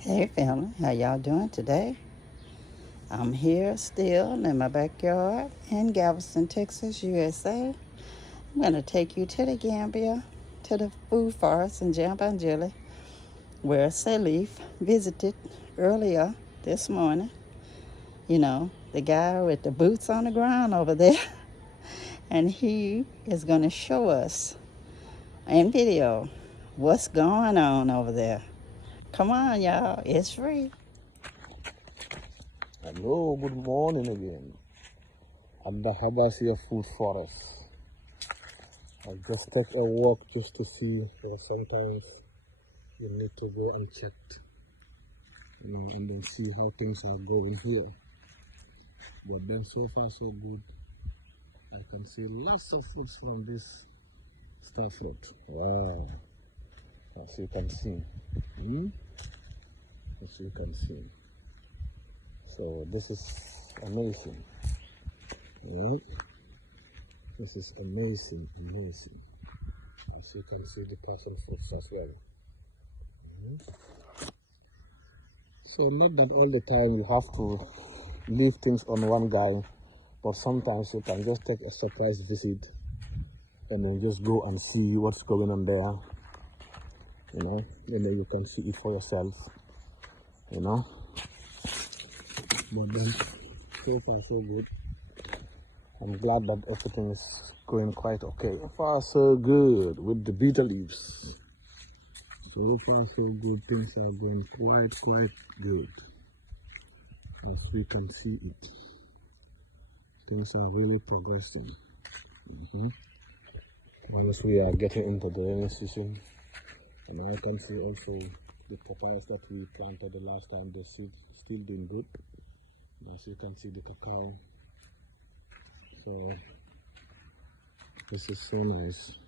Hey family, how y'all doing today? I'm here still in my backyard in Galveston, Texas, USA. I'm going to take you to the Gambia, to the food forest in Jambanjili, where Salif visited earlier this morning. You know, the guy with the boots on the ground over there. And he is going to show us in video what's going on over there. Come on, y'all, it's free. Hello, good morning again. At the HYBASIA food forest. I'll just take a walk just to see, or sometimes you need to go and check, and then see how things are going here. But then so far so good. I can see lots of fruits from this star fruit. Wow, as you can see. As you can see. So this is amazing. Alright. This is amazing. As you can see, the passion fruits as well. So not that all the time you have to leave things on one guy, but sometimes you can just take a surprise visit and then just go and see what's going on there, and then you can see it for yourself, But then, so far so good. I'm glad that everything is going quite okay. So far so good with the bitter leaves. So far so good, things are going quite good. As we can see it, things are really progressing. Once we are getting into the rainy season, and I can see also the papayas that we planted the last time, they're still doing good. As you can see, the cacao. So this is so nice.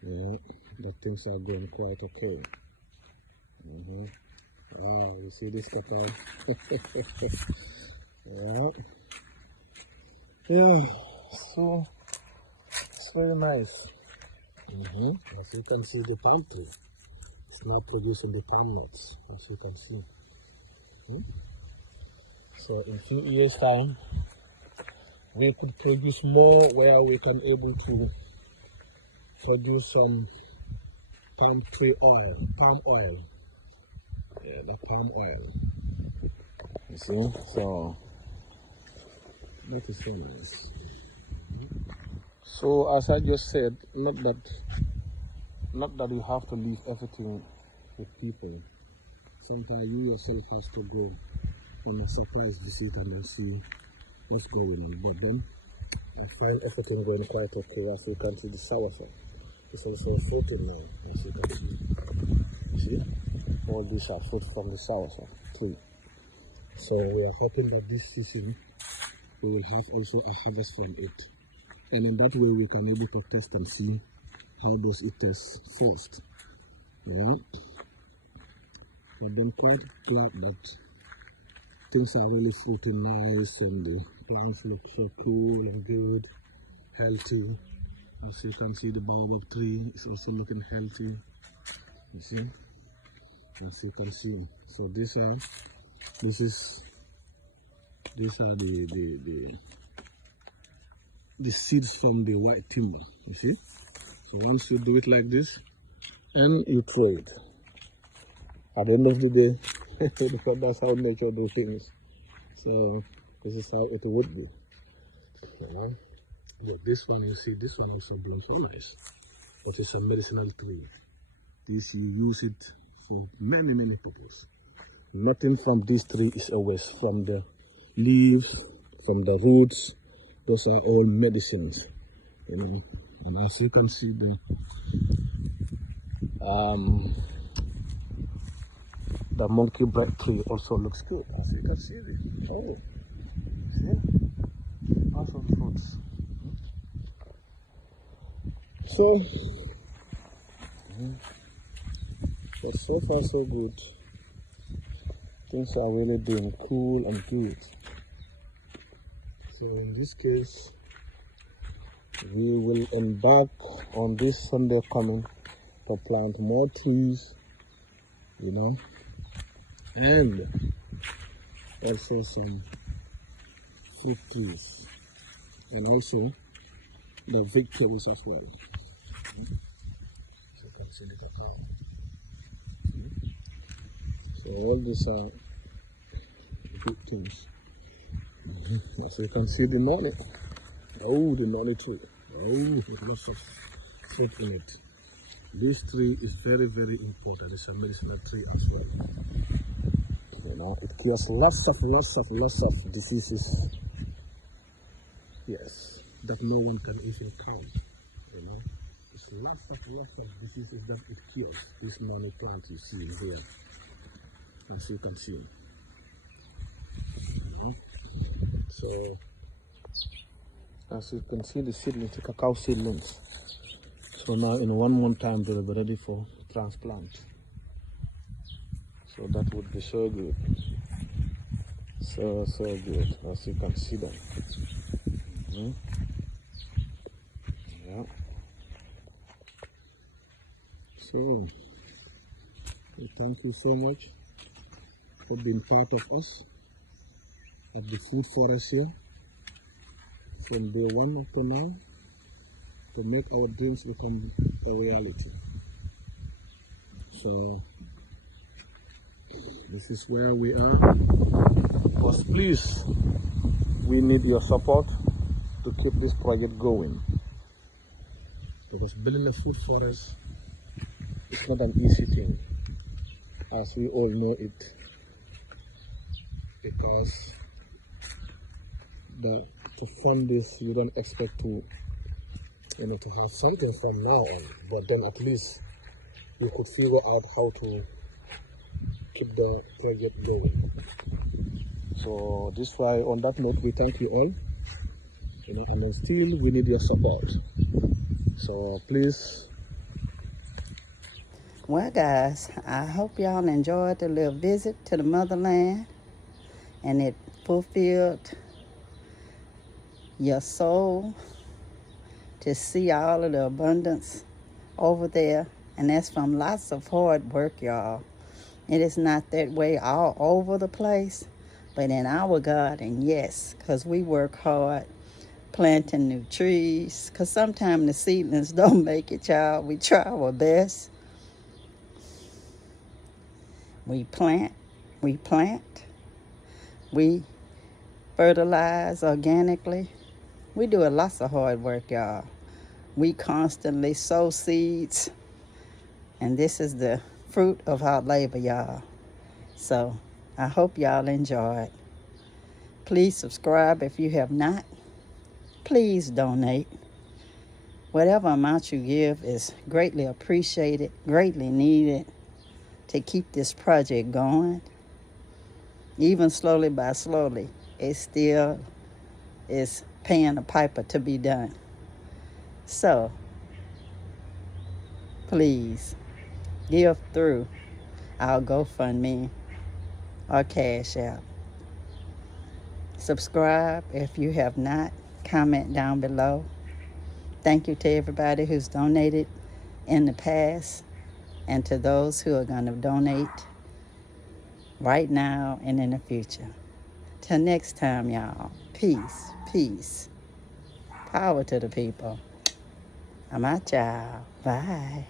The things are going quite okay. You see this cacao? So it's very nice. As you can see, the palm tree, it's not producing the palm nuts, as you can see. So in a few years time, we could produce more, where we can able to produce some palm oil. Yeah, the palm oil. You see? So that is so nice. So as I just said, not that you have to leave everything with people. Sometimes you yourself have to go on a surprise visit and then see what's going on. But then I find everything going quite okay. As you can see, the soursop. It's also fruiting now, as you can see. See? All these are fruit from the soursop tree. So we are hoping that this season we will have also a harvest from it. And in that way we can able to test and see how does it taste first. Right? But then quite glad that things are really fruiting nice and the plants look so cool and good, healthy. As you can see, the baobab tree is also looking healthy. You see? As you can see. So these are the seeds from the white timber. You see? So once you do it like this and you throw it, at the end of the day, because that's how nature do things. So this is how it would be. Yeah, this one, you see, this one also blooms so nice. It is a medicinal tree. This, you use it for many purposes. Nothing from this tree is a waste. From the leaves, from the roots, those are all medicines. And as you can see, the monkey bread tree also looks good. As you can see, see? Lots of fruits. So so far so good. Things are really doing cool and good. So in this case, we will embark on this Sunday coming to plant more trees, and also some fruit trees, and also the vegetables as well. So you can see the cacao. So all these are good things. As you can see the noni. Oh, the noni tree. Oh, with lots of fruit in it. This tree is very, very important. It's a medicinal tree as well. You know, it cures lots of diseases. Yes, that no one can even count. You know, it's lots of diseases that it cures. This noni plant you see here, as you can see. So, as you can see, the seedlings, the cacao seedlings. So now in 1 month time they'll be ready for transplant. So that would be so good. So good, as you can see them. Yeah. So, thank you so much for being part of us at the food forest here from day 1 up to now, to make our dreams become a reality. So this is where we are. But please, we need your support to keep this project going, because building a food forest is not an easy thing, as we all know it, because to fund this, you don't expect to to have something from now on, but then at least you could figure out how to keep the project going. So this is why, on that note, we thank you all, and then still we need your support. So please. Well, guys, I hope y'all enjoyed the little visit to the motherland, and it fulfilled your soul to see all of the abundance over there. And that's from lots of hard work, y'all. It is not that way all over the place, but in our garden, yes, because we work hard planting new trees, because sometimes the seedlings don't make it, y'all. We try our best. We plant, we fertilize organically. We do a lots of hard work, y'all. We constantly sow seeds, and this is the fruit of our labor, y'all. So I hope y'all enjoyed. Please subscribe if you have not. Please donate. Whatever amount you give is greatly appreciated, greatly needed to keep this project going. Even slowly by slowly, it still is paying the piper to be done. So, please give through our GoFundMe or Cash App. Subscribe if you have not. Comment down below. Thank you to everybody who's donated in the past, and to those who are going to donate right now and in the future. Till next time, y'all. Peace, peace. Power to the people. I'm out, y'all. Bye.